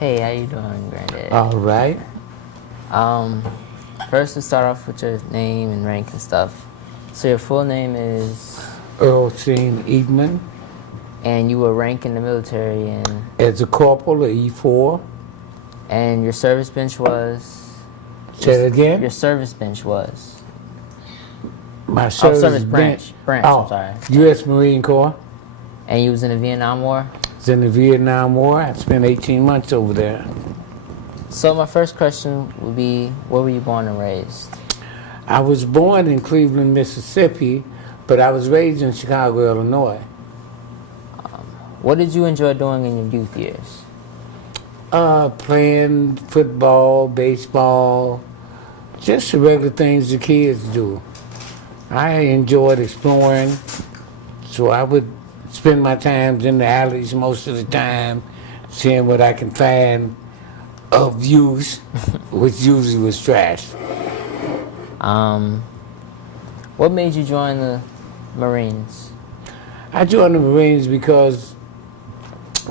Hey, how you doing, Granddad? All right. Um, First, to start off with your name and rank and stuff. So your full name is, Earl Sheen Eatman and you were rank in the military, as a corporal at E4. and your service bench was. Say it Your again. service bench was. My Oh, service service been. branch. I'm Oh, sorry. U.S. Marine Corps. And you was in the Vietnam War. It's in the Vietnam War. I spent 18 months over there. So my first question would be, where were you born and raised? I was born in Cleveland, Mississippi, but I was raised in Chicago, Illinois. What did you enjoy doing in your youth years? Playing football, baseball, just the regular things the kids do. I enjoyed exploring, so I would spend my times in the alleys most of the time, seeing what I can find of use, which usually was trash. Um, what made you join the Marines? I joined the Marines because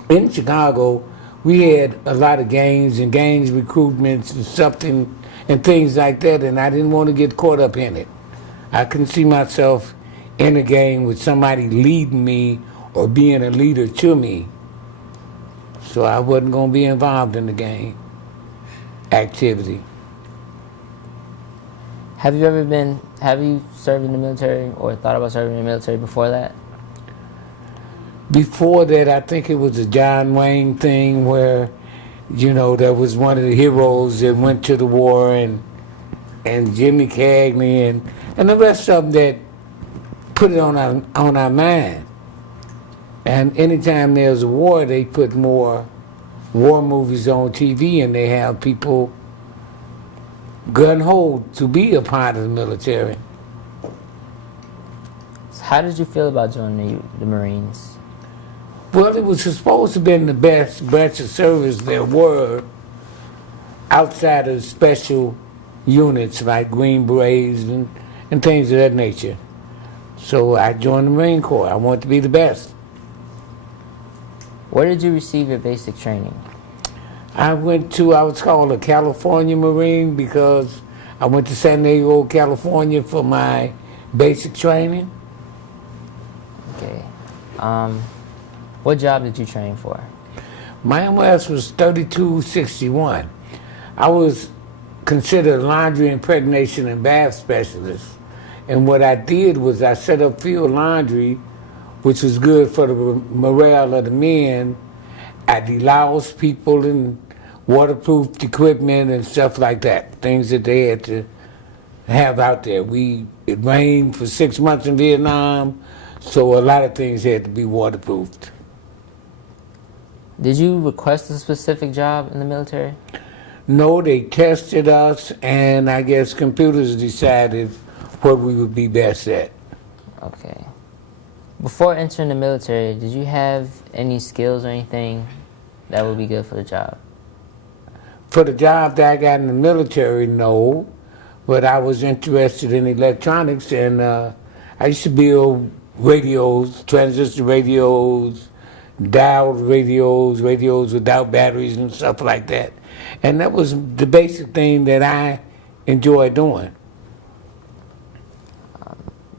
in Chicago, we had a lot of gangs and gangs recruitments and something and things like that, and I didn't want to get caught up in it. I couldn't see myself in a gang with somebody leading me or being a leader to me. So I wasn't going to be involved in the gang activity. Have you served in the military or thought about serving in the military before that? Before that, I think it was a John Wayne thing where, there was one of the heroes that went to the war and Jimmy Cagney and the rest of them that put it on our mind. And anytime there's a war, they put more war movies on TV and they have people gun-ho to be a part of the military. So how did you feel about joining the Marines? Well, it was supposed to have been the best branch of service there were outside of special units like Green Berets and things of that nature. So I joined the Marine Corps. I wanted to be the best. Where did you receive your basic training? I was called a California Marine because I went to San Diego, California for my basic training. Okay. What job did you train for? My MS was 3261. I was considered a laundry impregnation and bath specialist. And what I did was I set up field laundry, which was good for the morale of the men. I deloused people and waterproof equipment and stuff like that, things that they had to have out there. It rained for 6 months in Vietnam, so a lot of things had to be waterproofed. Did you request a specific job in the military? No, they tested us, and I guess computers decided what we would be best at. Okay. Before entering the military, did you have any skills or anything that would be good for the job? For the job that I got in the military, no, but I was interested in electronics, and I used to build radios, transistor radios, dialed radios, radios without batteries and stuff like that. And that was the basic thing that I enjoyed doing.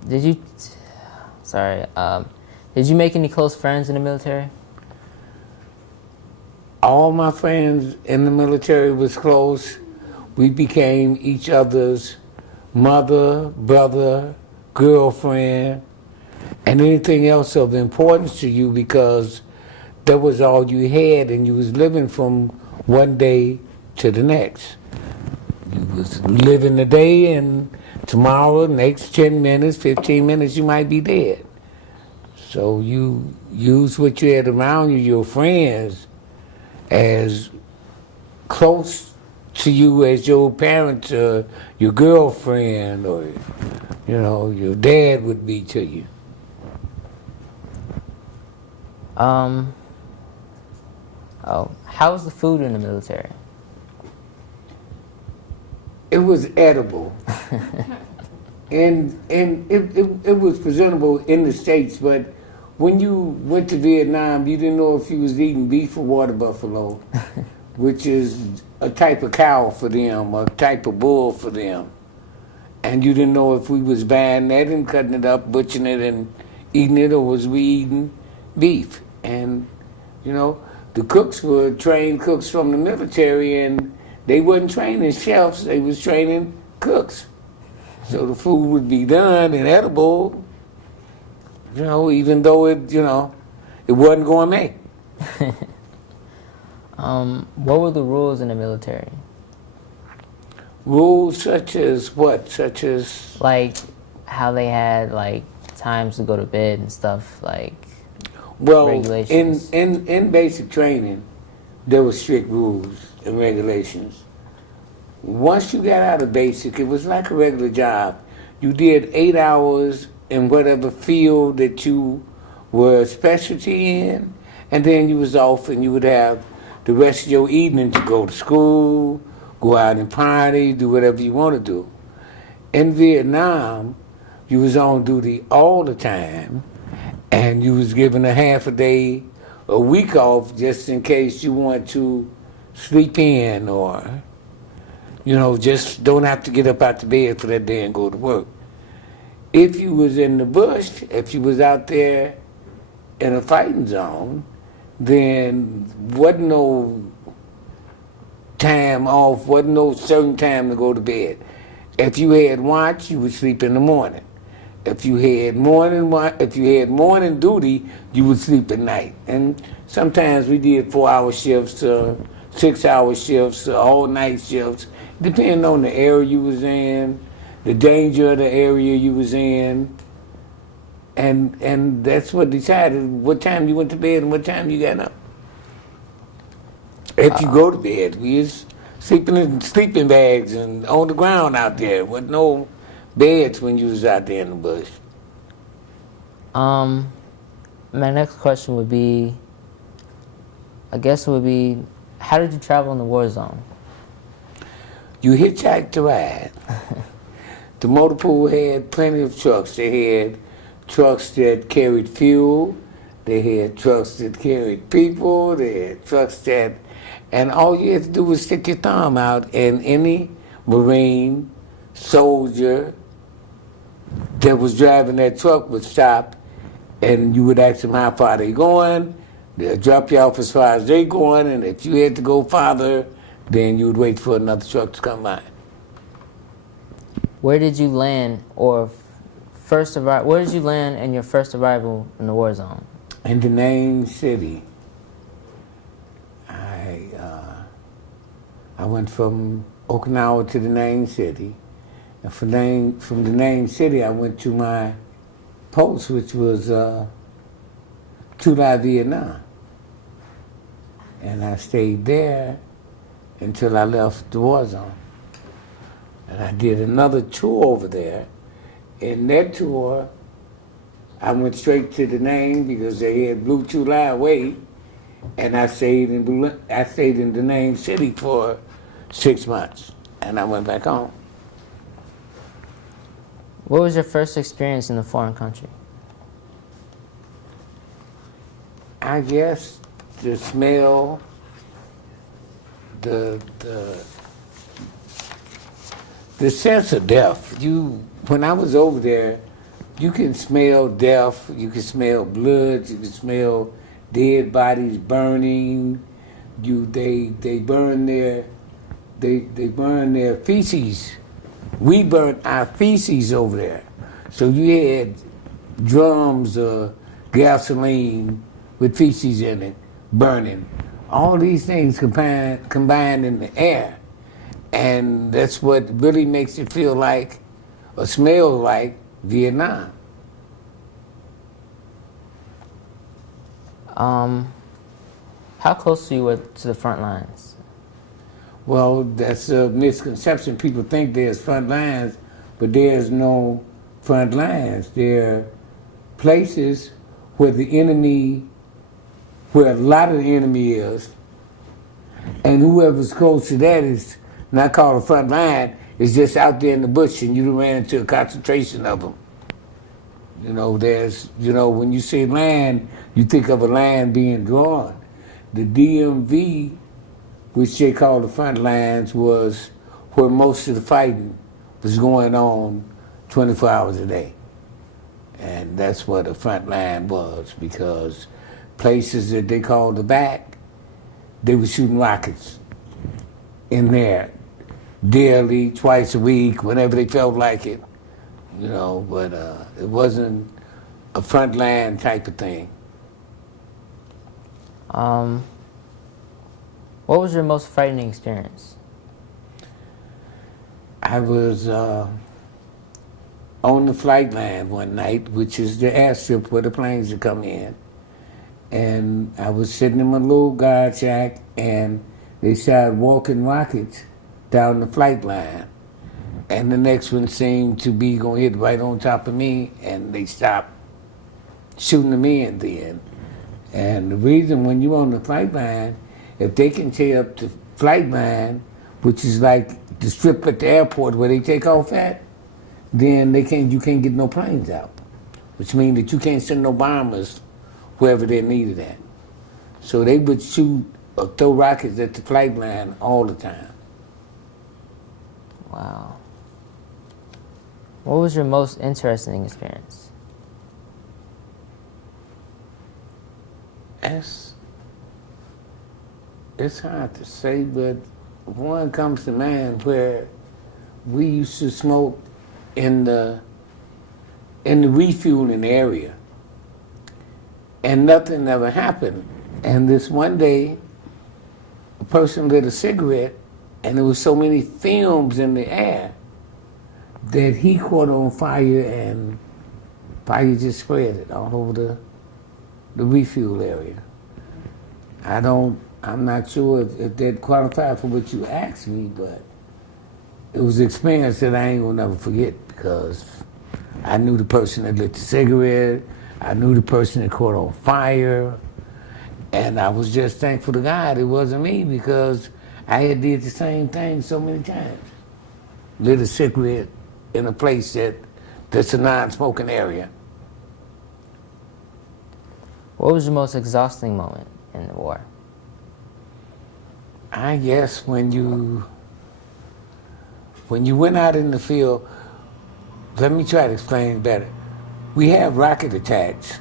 Did you, sorry, did you make any close friends in the military? All my friends in the military was close. We became each other's mother, brother, girlfriend, and anything else of importance to you because that was all you had and you was living from one day to the next. You was living the day and tomorrow, next 10 minutes, 15 minutes, you might be dead. So you use what you had around you, your friends, as close to you as your parents or your girlfriend or, your dad would be to you. How was the food in the military? It was edible. and it was presentable in the States, but when you went to Vietnam, you didn't know if you was eating beef or water buffalo. which is a type of cow for them, a type of bull for them. And you didn't know if we was buying that and cutting it up, butchering it and eating it, or was we eating beef. And, you know, the cooks were trained cooks from the military, and they wasn't training chefs, they was training cooks. So the food would be done and edible, you know, even though it, you know, it wasn't gourmet. What were the rules in the military? Rules such as what? Such as? Like how they had like times to go to bed and stuff, like Well, regulations. in basic training, there were strict rules and regulations. Once you got out of basic, it was like a regular job. You did 8 hours in whatever field that you were a specialty in, and then you was off and you would have the rest of your evening to go to school, go out and party, do whatever you want to do. In Vietnam, you was on duty all the time, and you was given a half a day, a week off just in case you want to sleep in, or, you know, just don't have to get up out the bed for that day and go to work. If you was in the bush, if you was out there in a fighting zone, then wasn't no time off, wasn't no certain time to go to bed. If you had watch, you would sleep in the morning. If you had morning duty, you would sleep at night. And sometimes we did 4-hour shifts, 6-hour shifts, all night shifts, depending on the area you was in, the danger of the area you was in. And that's what decided what time you went to bed and what time you got up. If you go to bed, we was sleeping in sleeping bags and on the ground out there with no beds when you was out there in the bush. My next question would be, I guess it would be, how did you travel in the war zone? You hitchhiked the ride. The motor pool had plenty of trucks. They had trucks that carried fuel. They had trucks that carried people. They had trucks that, and all you had to do was stick your thumb out, and any Marine, soldier that was driving that truck would stop, and you would ask them how far they going. They'll drop you off as far as they going, and if you had to go farther, then you would wait for another truck to come by. Where did you land, or first arrival? Where did you land in your first arrival in the war zone? In Da Nang City. I went from Okinawa to Da Nang City. And from Da Nang City, I went to my post, which was Tu Lai, Vietnam. And I stayed there until I left the war zone. And I did another tour over there. In that tour, I went straight to Da Nang because they had Blue Tu Lai Way, and I stayed in Da Nang City for 6 months, and I went back home. What was your first experience in a foreign country? I guess the smell, the sense of death. When I was over there, you can smell death, you can smell blood, you can smell dead bodies burning. They burn their feces. We burnt our feces over there. So you had drums of gasoline with feces in it, burning. All these things combined in the air. And that's what really makes it feel like, or smell like, Vietnam. How close you were to the front lines? Well, that's a misconception. People think there's front lines, but there's no front lines. There are places where where a lot of the enemy is, and whoever's close to that is not called a front line. It's just out there in the bush, and you ran into a concentration of them. When you say land, you think of a land being drawn. The DMV which they call the front lines, was where most of the fighting was going on 24 hours a day. And that's what the front line was, because places that they called the back, they were shooting rockets in there daily, twice a week, whenever they felt like it, you know, but it wasn't a front line type of thing. What was your most frightening experience? I was on the flight line one night, which is the airstrip where the planes would come in. And I was sitting in my little guard shack, and they started walking rockets down the flight line. And the next one seemed to be going to hit right on top of me, and they stopped shooting them in then. And the reason, when you're on the flight line, if they can tear up the flight line, which is like the strip at the airport where they take off at, then you can't get no planes out, which means that you can't send no bombers wherever they're needed at. So they would shoot or throw rockets at the flight line all the time. Wow. What was your most interesting experience? It's hard to say, but one comes to mind where we used to smoke in the refueling area, and nothing ever happened. And this one day, a person lit a cigarette, and there was so many fumes in the air that he caught on fire, and fire just spread it all over the refuel area. I'm not sure if that qualified for what you asked me, but it was an experience that I ain't gonna never forget, because I knew the person that lit the cigarette, I knew the person that caught on fire, and I was just thankful to God it wasn't me, because I had did the same thing so many times. Lit a cigarette in a place that's a non-smoking area. What was your most exhausting moment in the war? I guess when you went out in the field, let me try to explain better. We have rocket attacks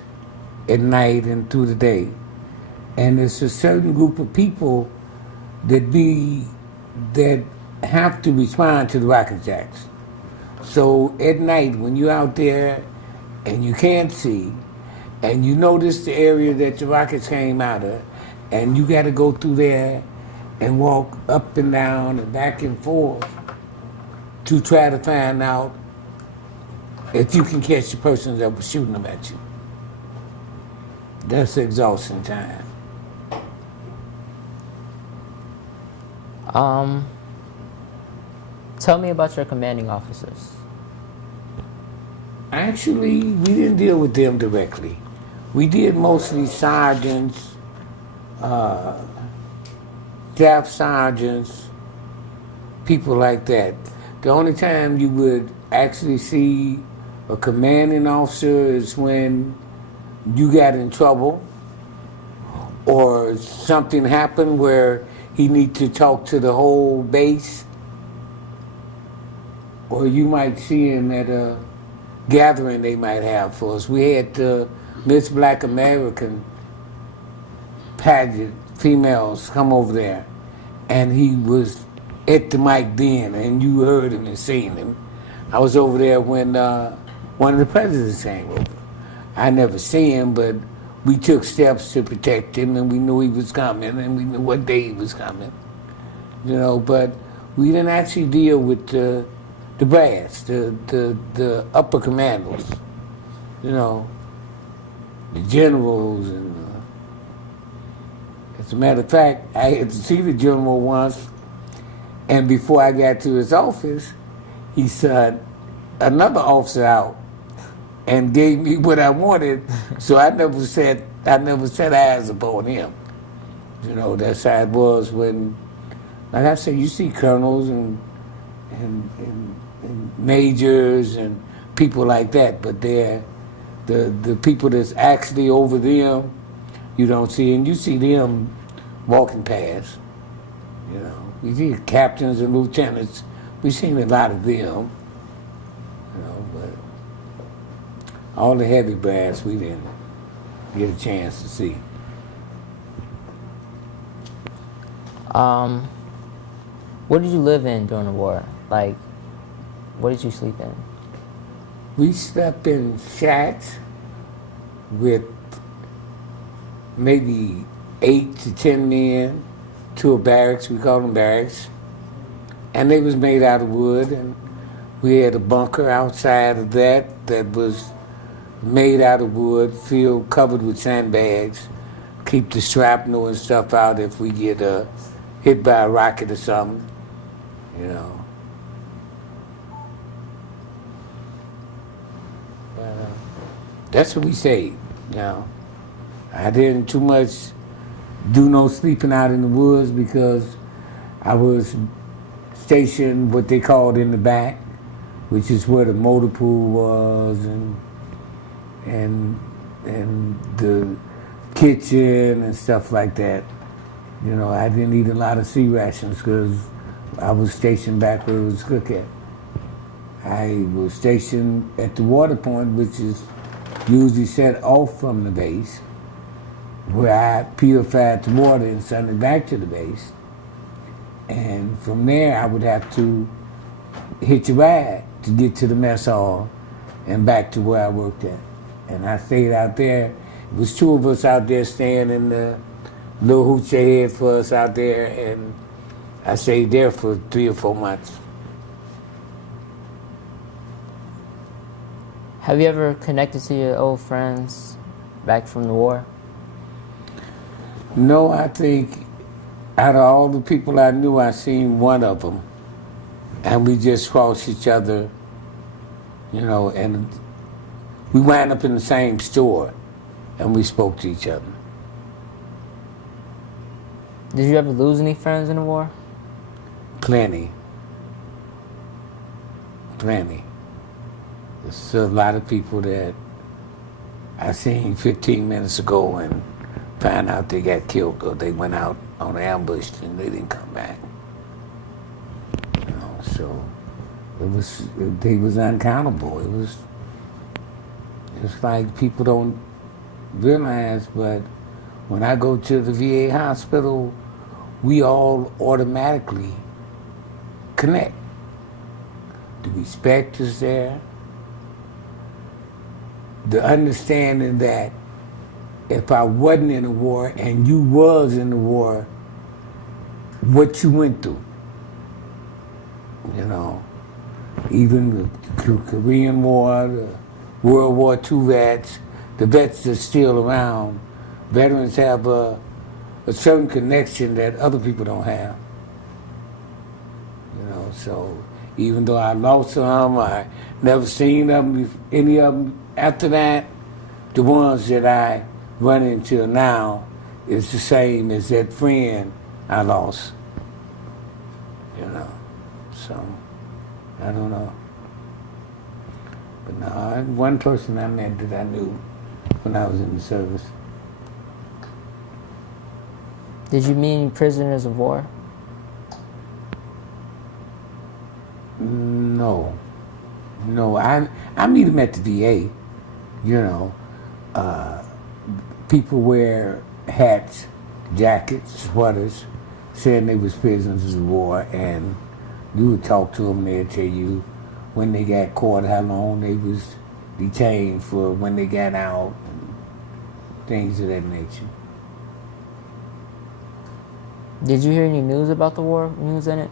at night and through the day, and it's a certain group of people that have to respond to the rocket attacks. So at night, when you're out there and you can't see, and you notice the area that the rockets came out of, and you got to go through there and walk up and down and back and forth to try to find out if you can catch the person that was shooting them at you. That's exhausting time. Tell me about your commanding officers. Actually, we didn't deal with them directly. We did mostly sergeants, staff sergeants, people like that. The only time you would actually see a commanding officer is when you got in trouble or something happened where he need to talk to the whole base, or you might see him at a gathering they might have for us. We had the Miss Black American pageant females come over there, and he was at the mic then, and you heard him and seen him. I was over there when one of the presidents came over. I never see him, but we took steps to protect him, and we knew he was coming, and we knew what day he was coming. You know, but we didn't actually deal with the brass, the upper commandos. You know, the generals, and as a matter of fact, I had to see the general once, and before I got to his office, he sent another officer out and gave me what I wanted, so I never set eyes upon him. You know, that's how it was when, like I said, you see colonels and majors and people like that, but they're the people that's actually over them, you don't see, and you see them walking past, We did captains and lieutenants. We seen a lot of them, but all the heavy brass we didn't get a chance to see. What did you live in during the war? Like, what did you sleep in? We slept in shacks with maybe 8 to 10 men, to a barracks, we called them barracks. And they was made out of wood, and we had a bunker outside of that was made out of wood, filled, covered with sandbags, keep the shrapnel and stuff out if we get hit by a rocket or something, That's what we say, I didn't too much do no sleeping out in the woods because I was stationed what they called in the back, which is where the motor pool was and the kitchen and stuff like that. I didn't eat a lot of sea rations because I was stationed back where it was cooked at. I was stationed at the water point, which is usually set off from the base, where I purified the water and sent it back to the base. And from there, I would have to hitch a ride to get to the mess hall and back to where I worked at. And I stayed out there. It was 2 of us out there staying in the little hooch they had for us out there, and I stayed there for 3 or 4 months. Have you ever connected to your old friends back from the war? No, I think out of all the people I knew, I seen one of them, and we just crossed each other, and we wound up in the same store, and we spoke to each other. Did you ever lose any friends in the war? Plenty. There's a lot of people that I seen 15 minutes ago and found out they got killed or they went out on ambush and they didn't come back. So they was uncountable. It was like people don't realize, but when I go to the VA hospital, we all automatically connect. The respect is there. The understanding that if I wasn't in the war and you was in the war, what you went through. Even the Korean War, the World War II vets, the vets that's still around, veterans have a certain connection that other people don't have. So even though I lost some, I never seen them, any of them after that, the ones that I run into now is the same as that friend I lost. So I don't know. But no, one person I met that I knew when I was in the service. Did you meet any prisoners of war? No, I meet them at the VA. People wear hats, jackets, sweaters, saying they was prisoners of war, and you would talk to them. They'd tell you when they got caught, how long they was detained for, when they got out, and things of that nature. Did you hear any news about the war? News in it?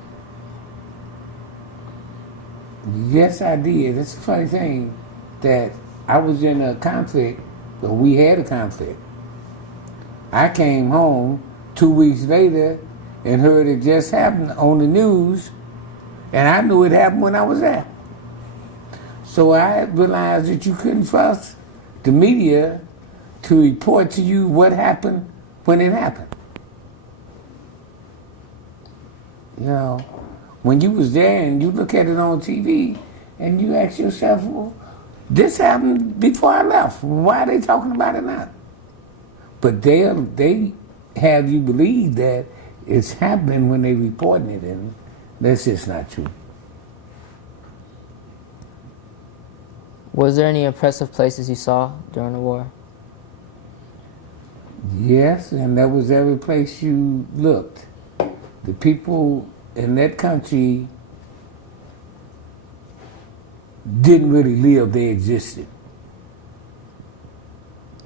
Yes, I did. It's a funny thing that I was in a conflict, or we had a conflict. I came home 2 weeks later and heard it just happened on the news, and I knew it happened when I was there. So I realized that you couldn't trust the media to report to you what happened when it happened. When you was there and you look at it on TV and you ask yourself, well, this happened before I left. Why are they talking about it now? But they have you believe that it's happening when they reporting it, and that's just not true. Was there any oppressive places you saw during the war? Yes, and that was every place you looked. The people in that country didn't really live, they existed.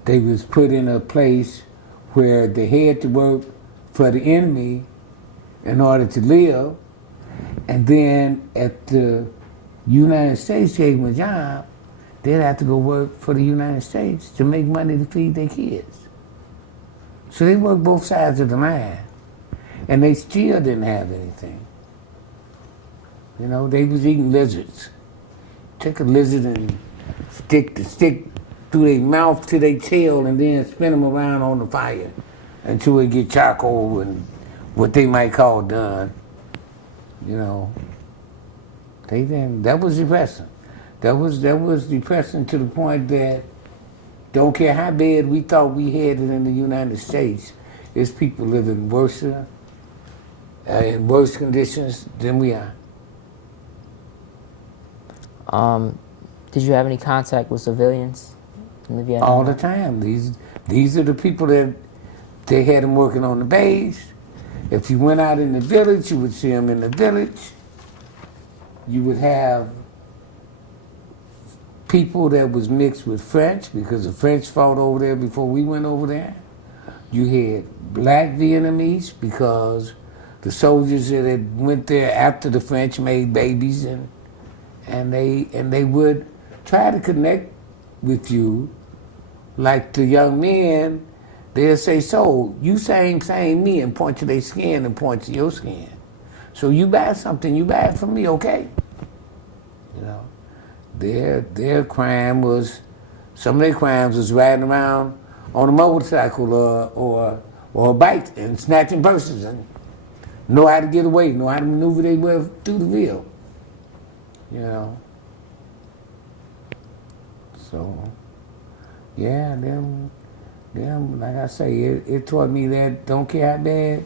They was put in a place where they had to work for the enemy in order to live, and then at the United States gave them a job, they'd have to go work for the United States to make money to feed their kids. So they worked both sides of the line, and they still didn't have anything. You know, they was eating lizards. Take a lizard and stick the stick through their mouth to their tail, and then spin them around on the fire until it get charcoal and what they might call done. You know, they didn't. That was depressing. That was depressing to the point that don't care how bad we thought we had it in the United States, there's people living worse in worse conditions than we are. Did you have any contact with civilians in the Vietnam All War? the time. These are the people that they had them working on the base. If you went out in the village, you would see them in the village. You would have people that was mixed with French, because the French fought over there before we went over there. You had black Vietnamese, because the soldiers that had went there after the French made babies, and they would try to connect with you. Like the young men, they'll say, so you same me, and point to their skin and point to your skin. So you buy something, you buy it from me, okay? You know, their crime was, some of their crimes was riding around on a motorcycle or a bike and snatching purses and know how to get away, know how to maneuver their way through the field. You know. So, yeah, them, like I say, it taught me that don't care how bad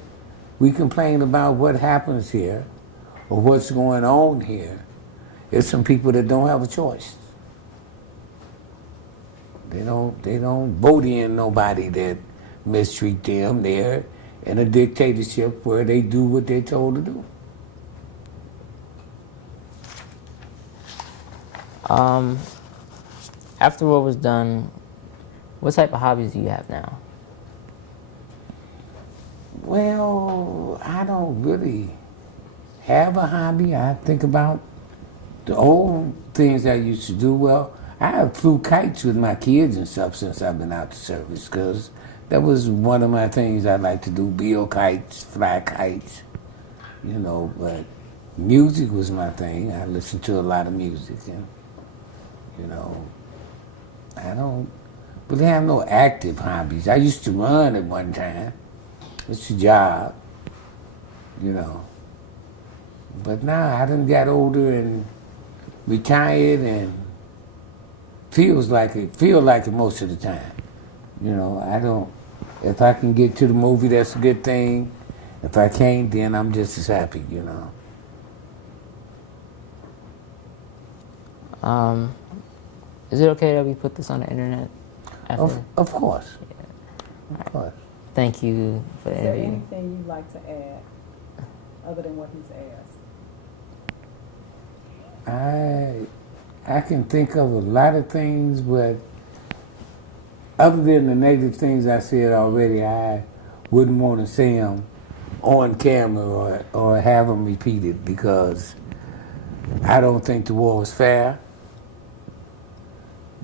we complain about what happens here or what's going on here. There's some people that don't have a choice. They don't vote in nobody that mistreat them. They're in a dictatorship where they do what they're told to do. After war was done, what type of hobbies do you have now? Well, I don't really have a hobby. I think about the old things I used to do. Well, I have flew kites with my kids and stuff since I've been out the service, because that was one of my things I like to do, build kites, fly kites, you know, but music was my thing. I listened to a lot of music, and, you know, I don't really have no active hobbies. I used to run at one time. It's a job, you know. But now I done got older and retired, and feel like it most of the time. You know, I don't, if I can get to the movie, that's a good thing. If I can't, then I'm just as happy, you know. Is it okay that we put this on the internet? Of course. Of course. Thank you for the Is there interview. anything you'd like to add other than what he's asked? I can think of a lot of things, but other than the negative things I said already, I wouldn't want to say them on camera or have them repeated, because I don't think the war was fair.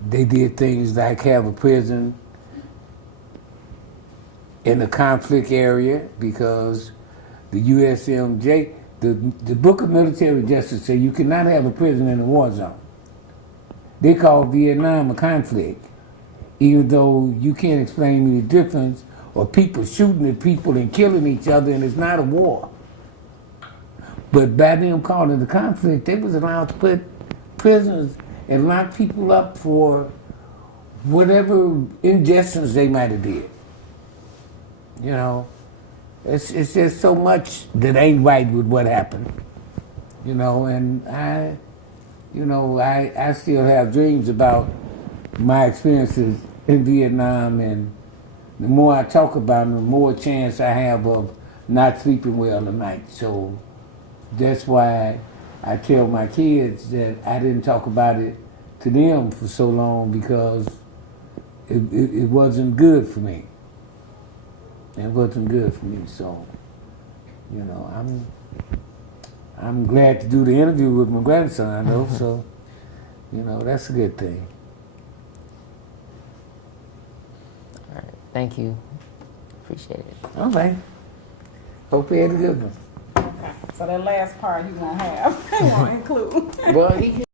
They did things like have a prison in the conflict area, because the USMJ, the Book of Military Justice says you cannot have a prison in a war zone. They call Vietnam a conflict, even though you can't explain me the difference, or people shooting at people and killing each other, and it's not a war. But by them calling it a conflict, they was allowed to put prisoners and lock people up for whatever injustice they might have did. You know, it's just so much that ain't right with what happened, you know. And I still have dreams about my experiences in Vietnam, and the more I talk about it, the more chance I have of not sleeping well at night. So that's why I tell my kids that I didn't talk about it to them for so long, because it wasn't good for me. It wasn't good for me. So, you know, I'm glad to do the interview with my grandson, though. So, you know, that's a good thing. All right. Thank you. Appreciate it. All right. Hope you had a good one. Okay, so that last part he won't have, he won't include. Well, he